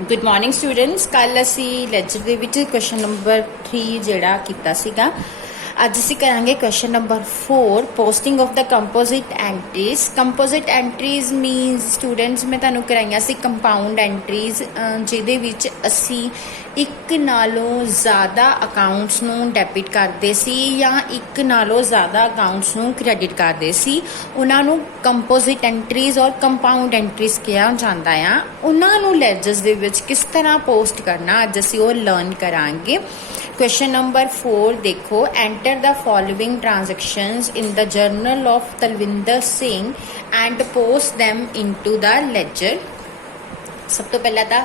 Good morning students. कल असी laser they which question number 3 जिहड़ा कीता सीगा। अज असी करांगे question number 4 posting of the composite entries. Composite entries मीनस students मैं तुहानूं कराइयां सी कंपाउंड एंट्रीज जिहदे विच असी एक नालों ज़्यादा अकाउंट्स नूं डेबिट करदे सी या एक नालों ज़्यादा अकाउंट्स नूं क्रेडिट करदे सी। उन्हां नूं कंपोजिट एंट्रीज और कंपाउंड एंट्रीज कहा जाता है। उन्हां नूं लैजर्स दे विच किस तरह पोस्ट करना अज असी वो लर्न करांगे। क्वेश्चन नंबर 4 देखो, enter the following transactions in the journal of Talwinder Singh and post them into the ledger. सब तो पहला तो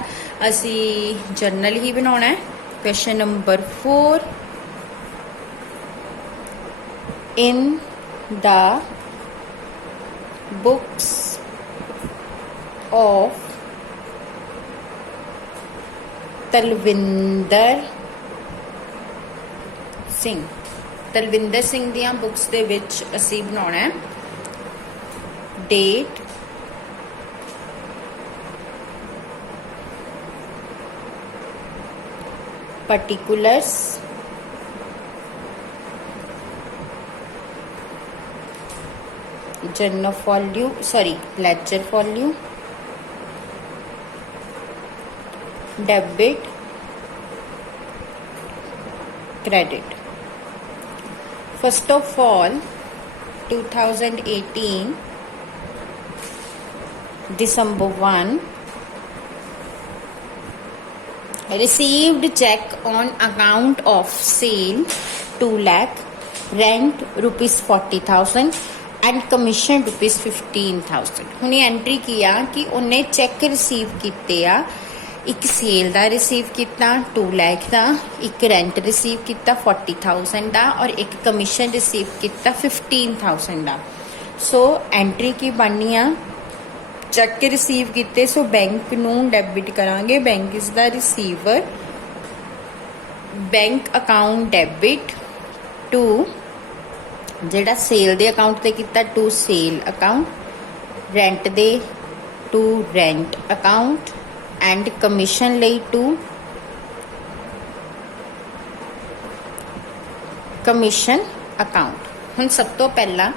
असी जर्नल ही बनाना है। Question number 4, in the books of Talwinder Singh. Talwinder Singh दियां बुक्स दे विच असी बनाना है date, particulars, journal volume, ledger volume, debit, credit. First of all, 2018 December 1 received check on account of sale 2 lakh, rent rupees 40,000 and commission rupees 15,000। हुने entry किया कि उन्हें चेक रिसीव किते आ, एक सेल दा रिसीव किता 2 लाख दा, एक रेंट रिसीव किता 40,000 दा और एक कमीशन रिसीव किता 15,000 दा। सो एंट्री की बननी आ चेक रिसीव किते, सो बैंक नूं डेबिट करांगे। Bank is the receiver, bank account debit to जेड़ा सेल दे अकाउंट ते किता टू सेल अकाउंट, रेंट दे to rent account and commission लई टू कमीशन अकाउंट। हुण सब तो पहला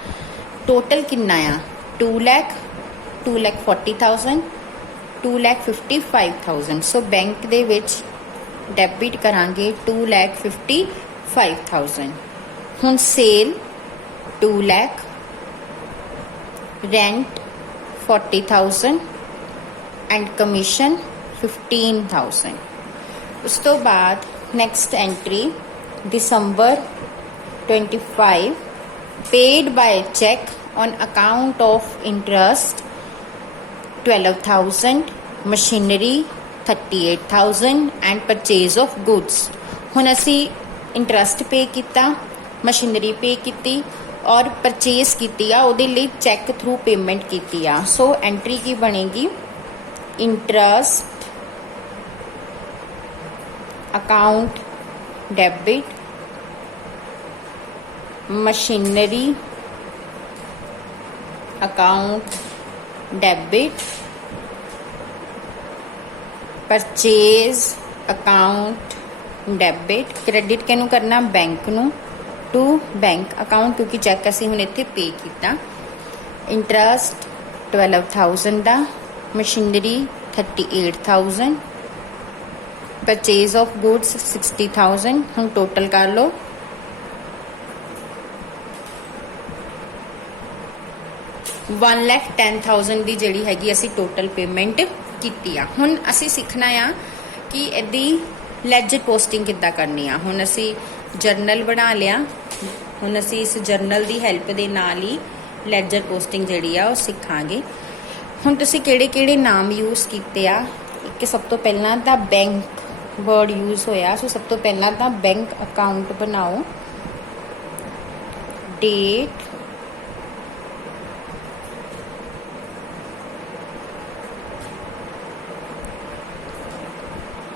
टोटल किन्ना आ 2 लाख, 2,40,000, 2,55,000। सो बैंक दे विच डेबिट करांगे 2,55,000। हुण sale 2 lakh, rent 40,000 and commission 15,000। उस तो बाद next entry December 25 paid by cheque on account of interest 12,000, machinery 38,000 and purchase of goods. हुण असी इंटरस्ट पे किता, मशीनरी पे की और परचेज की उहदे लई चैक थ्रू पेमेंट की आ। सो एंट्री की बनेगी interest account debit, machinery account debit, purchase account debit. Credit किनू करना बैंक नू टू बैंक अकाउंट, क्योंकि चैक असी हुण इत्थे पे किया। इंटरस्ट 12,000 दा, मशीनरी 38,000, परचेज ऑफ गुड्स 60,000। हम टोटल कर लो 1,10,000 की जिहड़ी हैगी असी टोटल पेमेंट की आ। हुण असी सीखना आ कि इहदी लैजर पोस्टिंग किद्दां करनी आ। हुण असी जर्नल बना लिया, हुण असी इस जर्नल की हैल्प दे नाल ही लैजर पोस्टिंग जिहड़ी आ वो सीखांगे। हुण तुसीं किहड़े-किहड़े नाम यूज़ कीते आ। एक सब तो पहला तां बैंक वर्ड यूज़ होया। सो सब तो पहला तां बैंक अकाउंट बनाओ, date,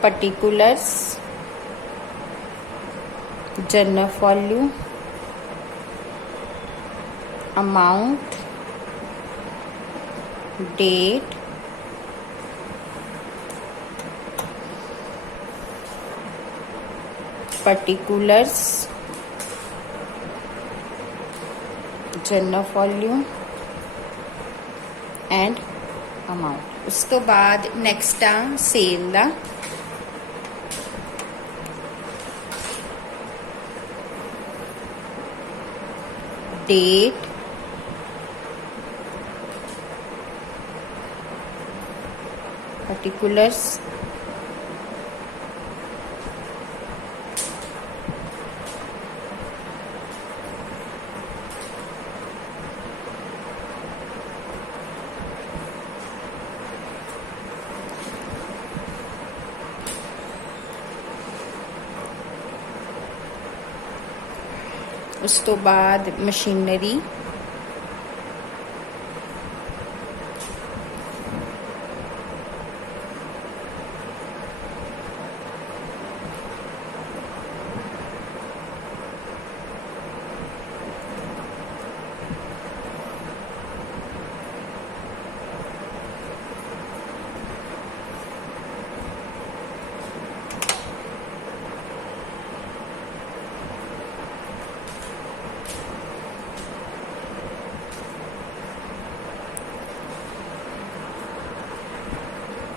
particulars, journal volume, amount, date, particulars, journal volume and amount। उस तो बाद नेक्स्ट आ सेल दा, डेट, particulars, उस तो बाद मशीनरी,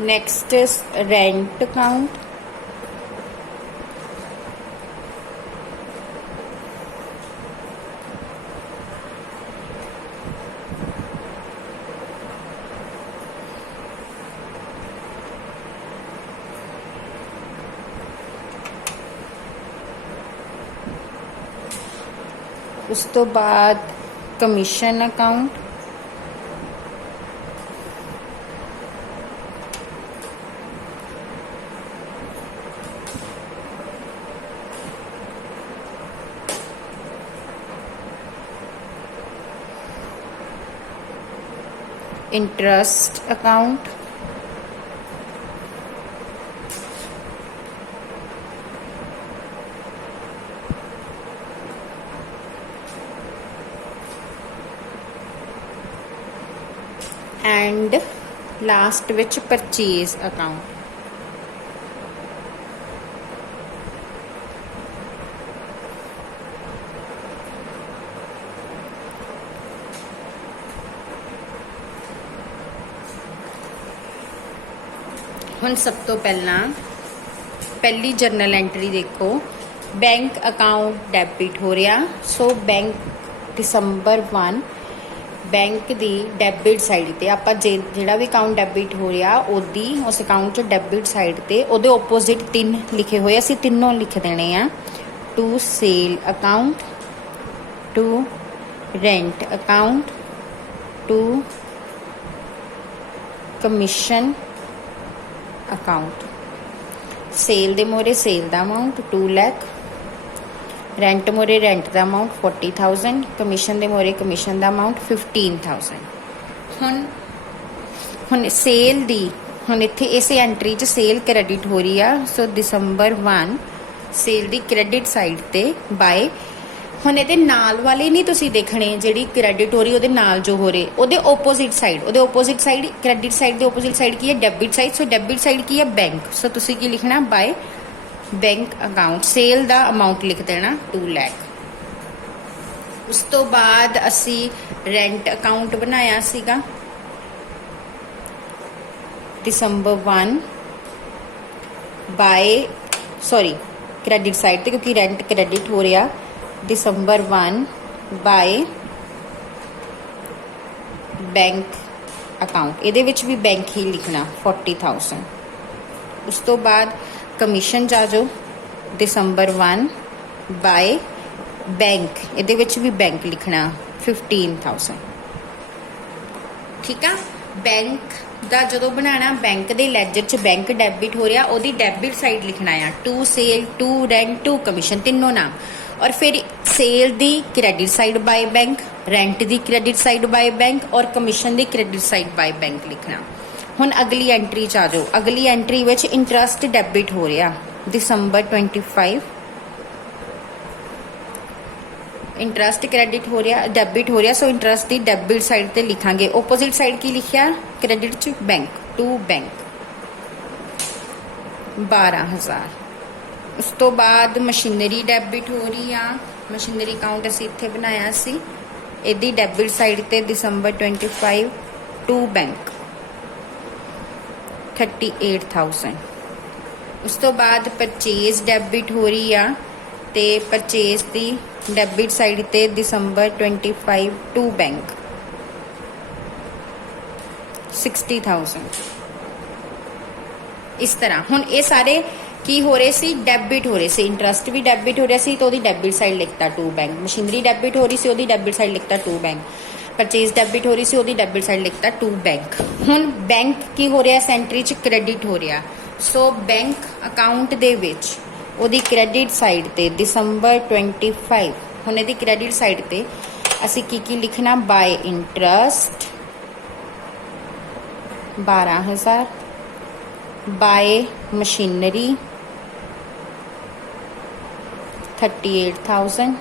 नेक्स्ट रेंट अकाउंट, उस तो बाद commission account, interest account, and last which purchase account. हुण सब तो पहली जर्नल एंट्री देखो, बैंक अकाउंट डेबिट हो रहा। सो बैंक दिसंबर 1 बैंक की डेबिट साइड ते आपां जिहड़ा भी अकाउंट डेबिट हो रहा ओदी उस अकाउंट च डेबिट साइड ते ओदे ओपोजिट 3 लिखे हुए, असीं तीनों लिख देने आ। To sale account, to rent account, to commission account. Sale दे मोरे सेल दा अमाउंट 2 लाख, रेंट मोरे रेंट दा अमाउंट 40,000, कमीशन दे मोरे कमीशन दा अमाउंट 15,000। हुण सेल दी हुण इत्थे इस एंट्री च सेल क्रेडिट हो रही आ। सो दिसंबर 1 सेल दी क्रेडिट साइड ते बाय। हुण इहदे नाल वाले नहीं तुसीं देखने, जिहड़ी क्रेडिट हो रही ਉਹਦੇ ਨਾਲ जो हो रहे ਉਹਦੇ ओपोजिट साइड क्रेडिट साइड ਦੇ ओपोजिट साइड की है debit side. So debit side की है बैंक। सो तुसीं की लिखना बाय बैंक अकाउंट। सेल दा अमाउंट लिख देना 2 लाख। उस तो बाद असी रेंट अकाउंट बनाया सीगा दिसंबर 1 बाय क्रेडिट साइड ते, क्योंकि रेंट क्रेडिट हो रहा। दिसंबर 1 बाय बैंक अकाउंट, ਇਹਦੇ ਵਿੱਚ ਵੀ बैंक ही लिखना 40,000। उस तो बाद कमीशन जा जो दिसंबर 1 बाय बैंक, ਇਹਦੇ ਵਿੱਚ ਵੀ बैंक लिखना 15,000। ठीक है। बैंक ਦਾ ਜਦੋਂ ਬਣਾਣਾ बैंक ਦੇ ਲੈਜਰ 'ਚ बैंक डेबिट हो रहा ਉਹਦੀ डेबिट साइड लिखना है। To sale, to rent, to commission, तीनों नाम। और फिर सेल दी credit side by bank, rent दी क्रेडिट साइड बाय बैंक और कमीशन दी क्रेडिट साइड बाय बैंक लिखना। हुण अगली एंट्री च आ जाओ। अगली एंट्री विच इंटरस्ट डेबिट हो रहा दिसंबर 25, इंटरस्ट क्रेडिट हो रहा डेबिट हो रहा। सो इंटरस्ट की डेबिट साइड ते लिखांगे। ओपोजिट साइड की लिखिया क्रेडिट च बैंक, टू बैंक 12,000। उस तो बाद मशीनरी डैबिट हो रही आ। मशीनरी अकाउंट असी इत्थे बनाया सी। इहदी डैबिट साइड ते दिसंबर 25 टू बैंक 38,000। उस तो बाद परचेज डैबिट हो रही आ ते परचेज दी डैबिट साइड ते दिसंबर 25 टू बैंक 60,000। इस तरह हुण ये सारे की हो रहे सी, डैबिट हो रहे सी। इंटरस्ट भी डैबिट हो रहा सी तो डैबिट साइड लिखता टू बैंक। मशीनरी डैबिट हो रही सी, ओदी डैबिट साइड लिखता टू बैंक। परचेज डैबिट हो रही सी, ओदी डैबिट साइड लिखता टू बैंक। हुण बैंक की हो रहा सेंट्री च क्रेडिट हो रहा। सो बैंक अकाउंट दे विच ओदी क्रेडिट साइड ते दिसंबर 25 हुण इहदी क्रेडिट साइड ते असी की लिखना, by interest 12,000, by machinery 38,000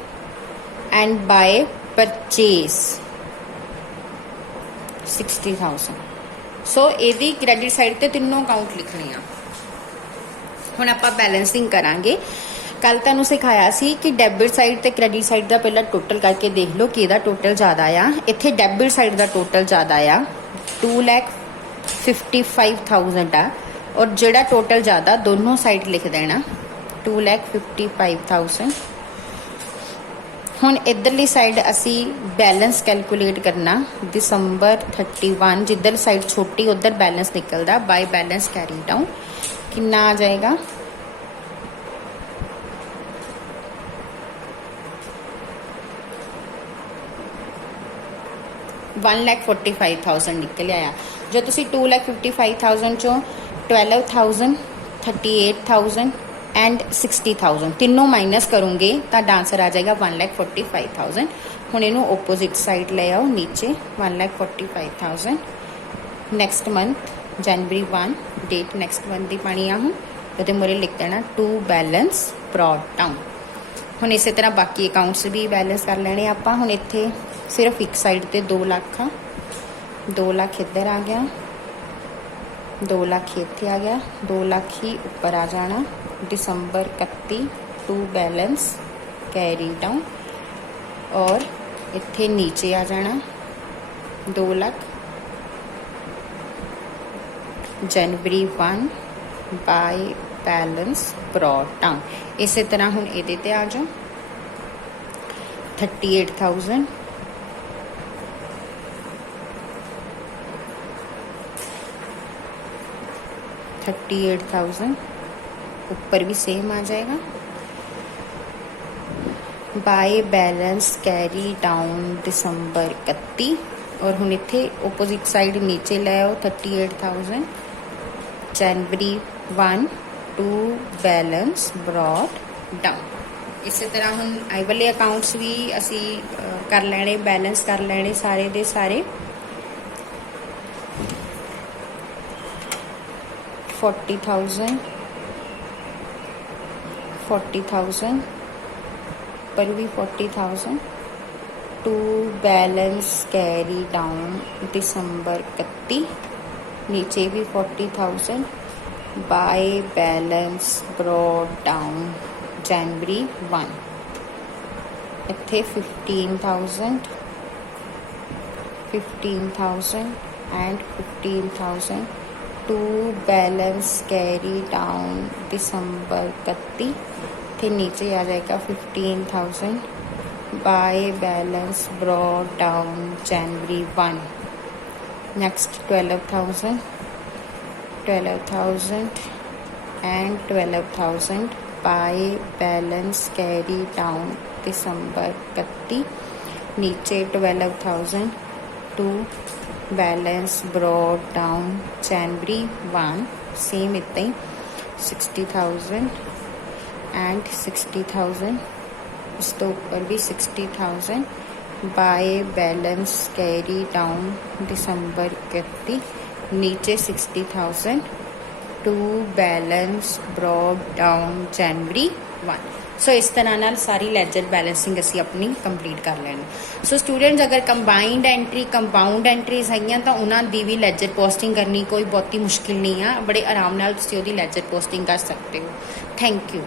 and by purchase 60,000। So ਇਹਦੀ क्रेडिट साइड ਤੇ ਤਿੰਨੋਂ ਅਕਾਊਂਟ ਲਿਖਣੇ ਆ। ਹੁਣ ਆਪਾਂ ਬੈਲੈਂਸਿੰग ਕਰਾਂਗੇ। ਕੱਲ ਤੁਹਾਨੂੰ ਸਿਖਾਇਆ ਸੀ ਕਿ ਡੈਬਿਟ ਸਾਈਡ ਤੇ ਕ੍ਰੈਡਿਟ ਸਾਈਡ ਦਾ ਪਹਿਲਾਂ ਟੋਟਲ ਕਰਕੇ ਦੇਖ ਲਓ ਕਿ ਇਹਦਾ ਟੋਟਲ ਜ਼ਿਆਦਾ ਆ। ਇੱਥੇ ਡੈਬਿਟ ਸਾਈਡ ਦਾ ਟੋਟਲ ਜ਼ਿਆਦਾ ਆ 2,55,000 ਆ और ਜਿਹੜਾ टोटल ज़्यादा दोनों साइड लिख देना 2,55,000। हुण इधरली साइड असी बैलेंस कैलकुलेट करना दिसंबर 31, जिधर साइड छोटी उधर बैलेंस निकलदा, बाय बैलेंस कैरी डाउन कितना आ जाएगा 1,45,000 निकल आया। जो तुसी 2,55,000 चों 12,000, 38,000 एंड 60,000 तीनों माइनस करोगे तो आंसर आ जाएगा 1,45,000। हुण इनू ओपोजिट साइड ले आओ नीचे 1,45,000। नैक्सट मंथ जनवरी 1 डेट नैक्सट मंथ की पानी आ। हूँ वो मुरे लिख देना टू बैलेंस ब्रॉड डाउन। हुण इस तरह बाकी अकाउंट्स भी बैलेंस कर लेने आपां। हुण इत्थे सिर्फ एक साइड ते 2 लाख आ, 2 लाख इधर आ गया, 2 लाख इत्थे आ गया, 2 लाख ही ऊपर आ जाना दिसंबर 31 टू बैलेंस कैरी डाउन। और इत्थे नीचे आ जाना 2 लाख जनवरी 1 बाय बैलेंस ब्रॉड डाउन। इस तरह हुण इहदे ते आ जाओ 38,000 38,000 ऊपर भी सेम आ जाएगा बाय बैलेंस कैरी डाउन दिसंबर 31। और हुण इत्थे ओपोजिट साइड नीचे ले आओ 38,000 जनवरी 1 टू बैलेंस ब्रॉड डाउन। इस तरह हुण आई वाले अकाउंट्स भी असी कर लेने, बैलेंस कर लेने सारे दे सारे। 40,000 पर भी 40,000 टू बैलेंस कैरी डाउन दिसंबर 31। नीचे भी 40,000 बाय बैलेंस ब्रॉड डाउन जनवरी 1। इत्थे 15,000 and 15,000 to balance carry down दिसंबर 31। थे नीचे आ जाएगा 15,000 बाय बैलेंस ब्रॉड डाउन जनवरी 1। Next 12,000 and 12,000 by balance carry down दिसंबर 31। नीचे 12,000 टू बैलेंस ब्रॉड डाउन जनवरी 1। सेम इतना ही 60,000 एंड 60,000 इस तो ऊपर भी 60,000 बाय बैलेंस कैरी डाउन दिसंबर 31। नीचे 60,000 टू बैलेंस ब्रॉड डाउन जनवरी 1। सो इस तरह नाल सारी लैजर बैलेंसिंग असी अपनी कंप्लीट कर लेनी। सो स्टूडेंट्स अगर कंबाइंड एंट्री कंपाउंड एंट्रीज है तो उन्होंने दी भी लैजर पोस्टिंग करनी कोई बहुती मुश्किल नहीं है, बड़े आराम नाल तुसीं ओहदी लैजर पोस्टिंग कर सकते हो। Thank you.